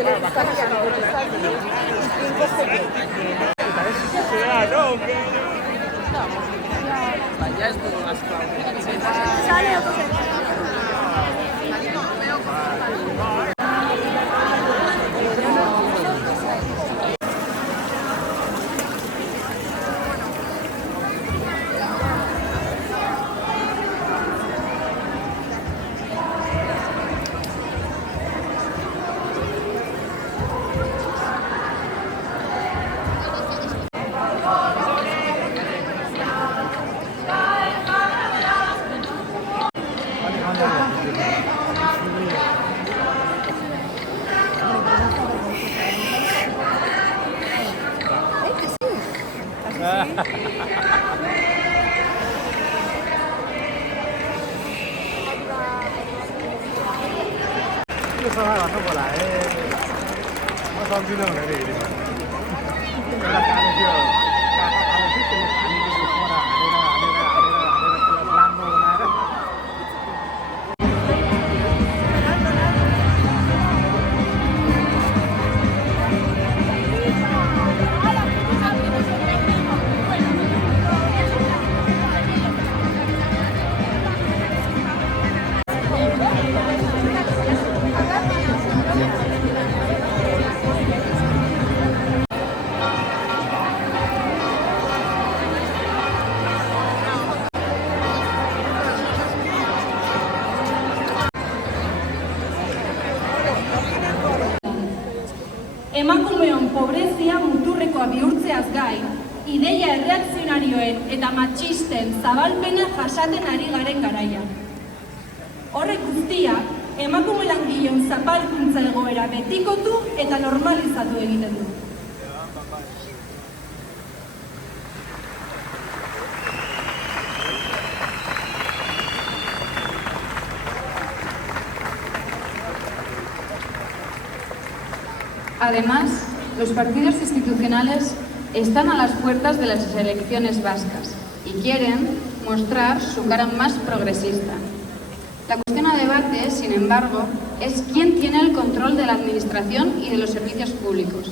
telebistarian berrizaldi, inkosteko. Baina ez dugu asko. Sale, okozen.这说话老看不来，我上去弄来的，那干的就干啥的，就是干的就是说的，烂弄来的。Emakumeon pobrezia muturrekoa bihurtzeaz gain, ideia erreakzionarioen eta matxisten zabalpena jasaten ari garen garaian. Horrek guztiak, emakume langileon zapalkuntza egoera betikotu eta normalizatu egiten du. Además, los partidos institucionales están a las puertas de las elecciones vascas y quieren mostrar su cara más progresista. La cuestión a debate, sin embargo, es quién tiene el control de la administración y de los servicios públicos.